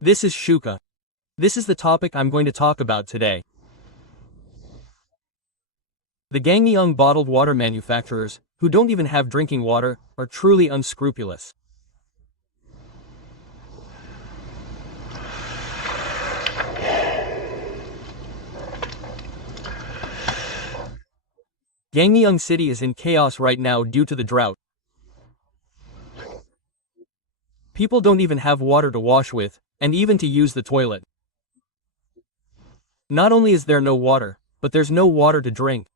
This is Shuka. This is the topic I'm going to talk about today. The Gangneung bottled water manufacturers, who don't even have drinking water, are truly unscrupulous. Gangneung City is in chaos right now due to the drought. People don't even have water to wash with, and even to use the toilet. Not only is there no water, but there's no water to drink.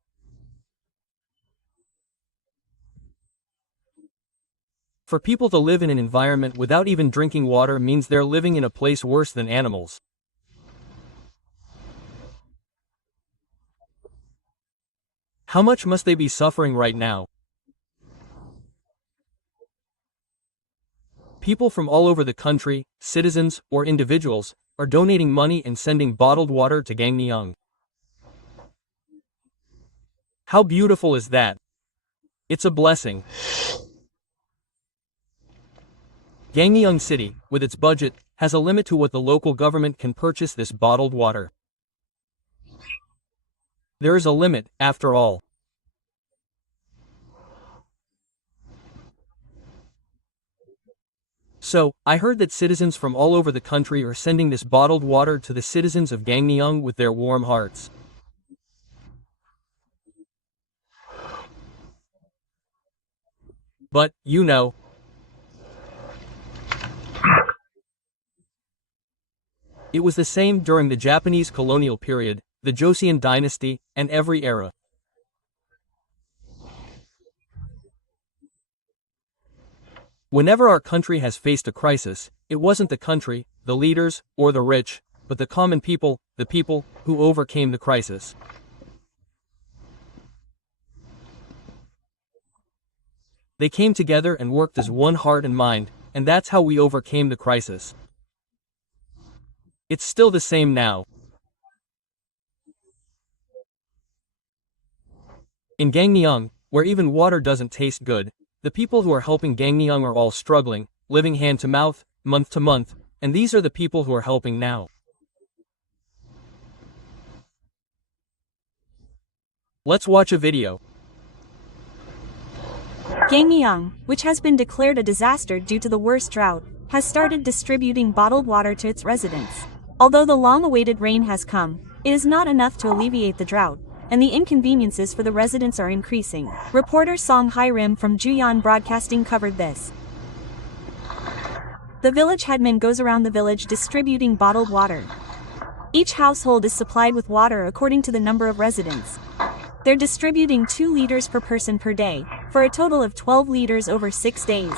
For people to live in an environment without even drinking water means they're living in a place worse than animals. How much must they be suffering right now? People from all over the country, citizens or individuals, are donating money and sending bottled water to Gangneung. How beautiful is that? It's a blessing. Gangneung City, with its budget, has a limit to what the local government can purchase this bottled water. There is a limit, after all. So, I heard that citizens from all over the country are sending this bottled water to the citizens of Gangneung with their warm hearts. But, it was the same during the Japanese colonial period, the Joseon dynasty, and every era. Whenever our country has faced a crisis, it wasn't the country, the leaders, or the rich, but the common people, the people who overcame the crisis. They came together and worked as one heart and mind, and that's how we overcame the crisis. It's still the same now. In Gangneung, where even water doesn't taste good, the people who are helping Gangneung are all struggling, living hand to mouth, month to month, and these are the people who are helping now. Let's watch a video. Gangneung, which has been declared a disaster due to the worst drought, has started distributing bottled water to its residents. Although the long-awaited rain has come, it is not enough to alleviate the drought, and the inconveniences for the residents are increasing. Reporter Song Hai-rim from Juyeon Broadcasting covered this. The village headman goes around the village distributing bottled water. Each household is supplied with water according to the number of residents. They're distributing 2 liters per person per day, for a total of 12 liters over 6 days.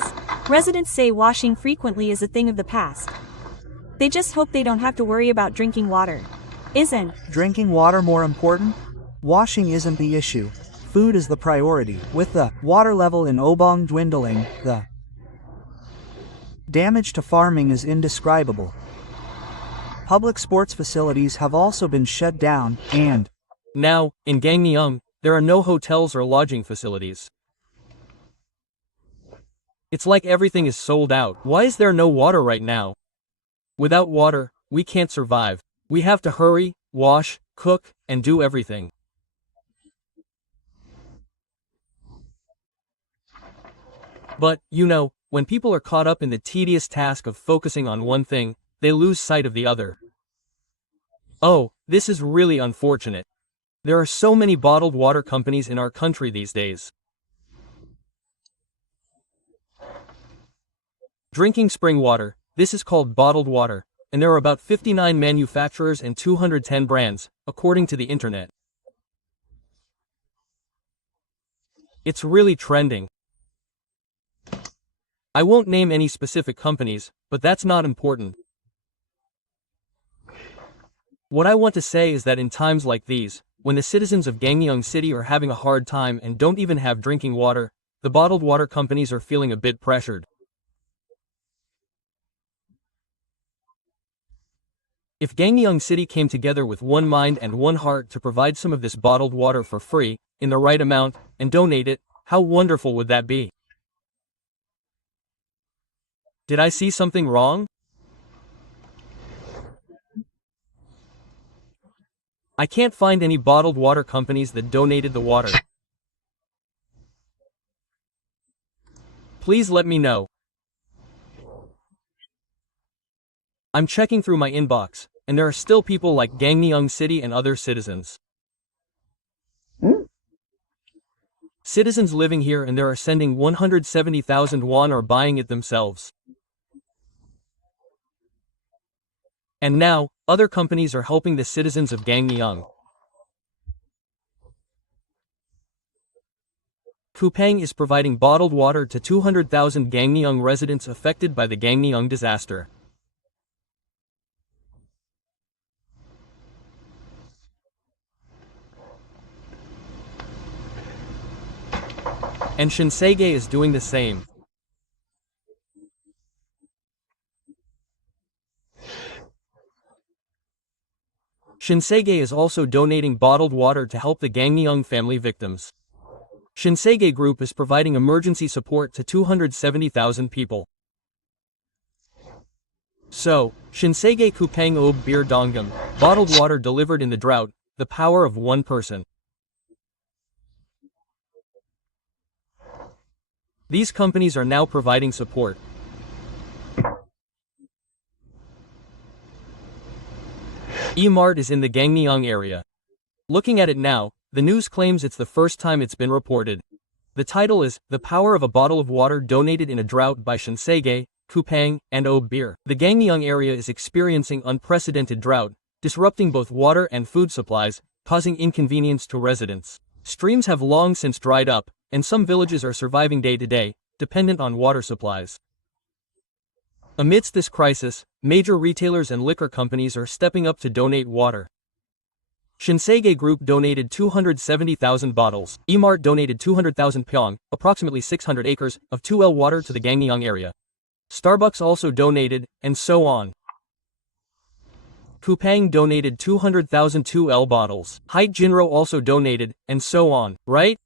Residents say washing frequently is a thing of the past. They just hope they don't have to worry about drinking water. Isn't drinking water more important? Washing isn't the issue. Food is the priority. With the water level in Obong dwindling, the damage to farming is indescribable. Public sports facilities have also been shut down, and now, in Gangneung, there are no hotels or lodging facilities. It's like everything is sold out. Why is there no water right now? Without water, we can't survive. We have to hurry, wash, cook, and do everything. But, when people are caught up in the tedious task of focusing on one thing, they lose sight of the other. Oh, this is really unfortunate. There are so many bottled water companies in our country these days. Drinking spring water, this is called bottled water, and there are about 59 manufacturers and 210 brands, according to the internet. It's really trending. I won't name any specific companies, but that's not important. What I want to say is that in times like these, when the citizens of Gangneung City are having a hard time and don't even have drinking water, the bottled water companies are feeling a bit pressured. If Gangneung City came together with one mind and one heart to provide some of this bottled water for free, in the right amount, and donate it, how wonderful would that be? Did I see something wrong? I can't find any bottled water companies that donated the water. Please let me know. I'm checking through my inbox, and there are still people like Gangneung City and other citizens. Citizens living here and there are sending 170,000 won or buying it themselves. And now, other companies are helping the citizens of Gangneung. Kupang is providing bottled water to 200,000 Gangneung residents affected by the Gangneung disaster. And Shinsegae is doing the same. Shinsegae is also donating bottled water to help the Gangneung family victims. Shinsegae Group is providing emergency support to 270,000 people. So, Shinsegae Kupang Ob Bir Donggam, bottled water delivered in the drought, the power of one person. These companies are now providing support. E-Mart is in the Gangneung area. Looking at it now, the news claims it's the first time it's been reported. The title is, The Power of a Bottle of Water Donated in a Drought by Shinsegae, Kupang, and Ob Bir. The Gangneung area is experiencing unprecedented drought, disrupting both water and food supplies, causing inconvenience to residents. Streams have long since dried up, and some villages are surviving day to day, dependent on water supplies. Amidst this crisis, major retailers and liquor companies are stepping up to donate water. Shinsegae Group donated 270,000 bottles. E-Mart donated 200,000 pyong, approximately 600 acres, of 2L water to the Gangneung area. Starbucks also donated, and so on. Kupang donated 200,000 2L bottles. Haight Jinro also donated, and so on, right?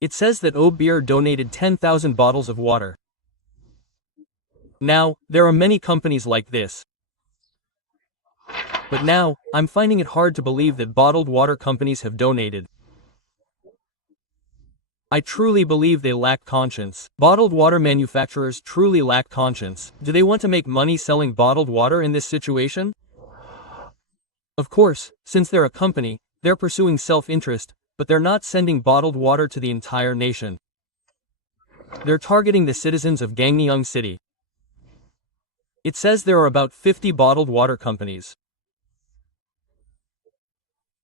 It says that Ob Bir donated 10,000 bottles of water. Now, there are many companies like this. But now, I'm finding it hard to believe that bottled water companies have donated. I truly believe they lack conscience. Bottled water manufacturers truly lack conscience. Do they want to make money selling bottled water in this situation? Of course, since they're a company, they're pursuing self-interest, but they're not sending bottled water to the entire nation. They're targeting the citizens of Gangneung City. It says there are about 50 bottled water companies.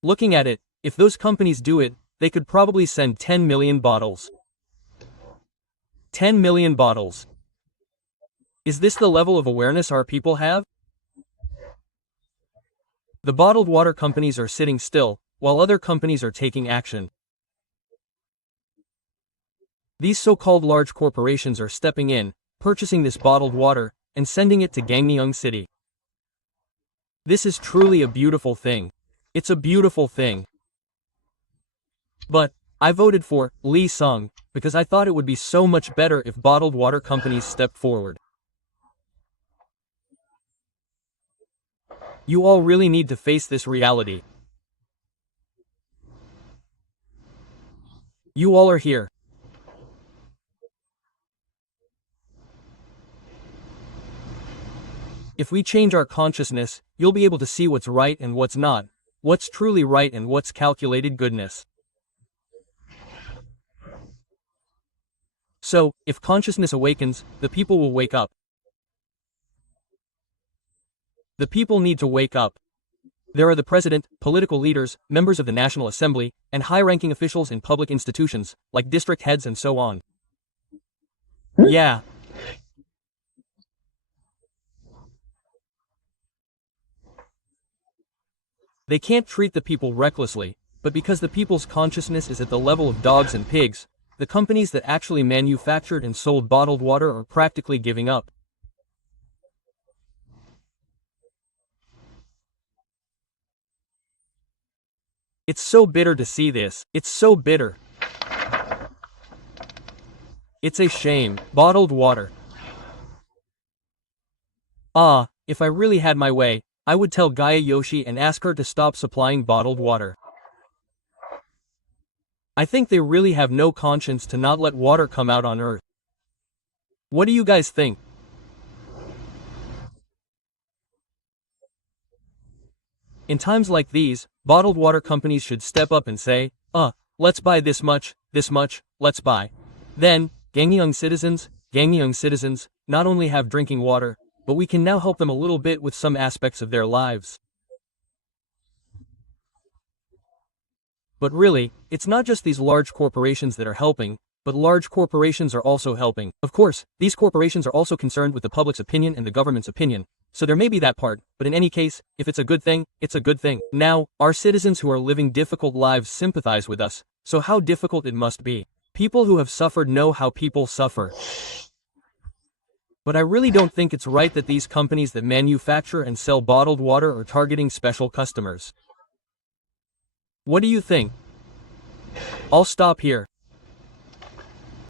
Looking at it, if those companies do it, they could probably send 10 million bottles. 10 million bottles. Is this the level of awareness our people have? The bottled water companies are sitting still, while other companies are taking action. These so-called large corporations are stepping in, purchasing this bottled water, and sending it to Gangneung City. This is truly a beautiful thing. It's a beautiful thing. But, I voted for Lee Sung, because I thought it would be so much better if bottled water companies stepped forward. You all really need to face this reality. You all are here. If we change our consciousness, you'll be able to see what's right and what's not, what's truly right and what's calculated goodness. So, if consciousness awakens, the people will wake up. The people need to wake up. There are the president, political leaders, members of the National Assembly, and high-ranking officials in public institutions, like district heads and so on. Yeah. They can't treat the people recklessly, but because the people's consciousness is at the level of dogs and pigs, the companies that actually manufactured and sold bottled water are practically giving up. It's so bitter to see this. It's so bitter. It's a shame. Bottled water. Ah, if I really had my way, I would tell Gaia Yoshi and ask her to stop supplying bottled water. I think they really have no conscience to not let water come out on Earth. What do you guys think? In times like these, bottled water companies should step up and say, let's buy this much, let's buy. Then, Gangneung citizens, not only have drinking water, but we can now help them a little bit with some aspects of their lives. But really, it's not just these large corporations that are helping, but large corporations are also helping. Of course, these corporations are also concerned with the public's opinion and the government's opinion, so there may be that part, but in any case, if it's a good thing, it's a good thing. Now, our citizens who are living difficult lives sympathize with us, so how difficult it must be. People who have suffered know how people suffer. But I really don't think it's right that these companies that manufacture and sell bottled water are targeting special customers. What do you think? I'll stop here.